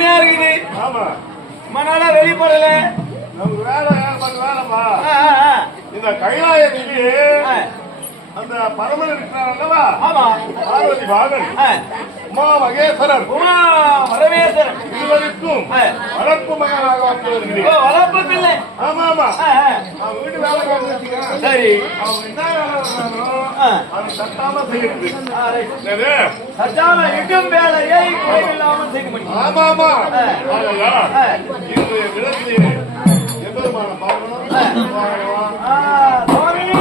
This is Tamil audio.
அருமையா இருக்குது. ஆமா மனால வெளிப்படல. நமக்கு வேலை வேலைப்பா. இந்த கைலாய நிதி அந்த பரமன் இருக்கிறார் அல்லவா? ஆமா. பார்வதி பாகன் உமா மகேஸ்வரர் உமா பரமேஸ்வரன் இருவருக்கும் வளர்ப்பு மகனாக வருகிறேன். வளர்ப்பு பிள்ளை. ஆமா ஆமா. அவன் வீட்டு வேலை பார்த்து சரி. அவன் என்ன வேலை வந்தாலும் அவன் தட்டாம செய்யுது. சட்டாம இடும் வேலையை குறைவில்லாமல் செய்ய முடியும். ஆமா ஆமா. இந்த விதத்திலே எம்பெருமான பார்க்கணும்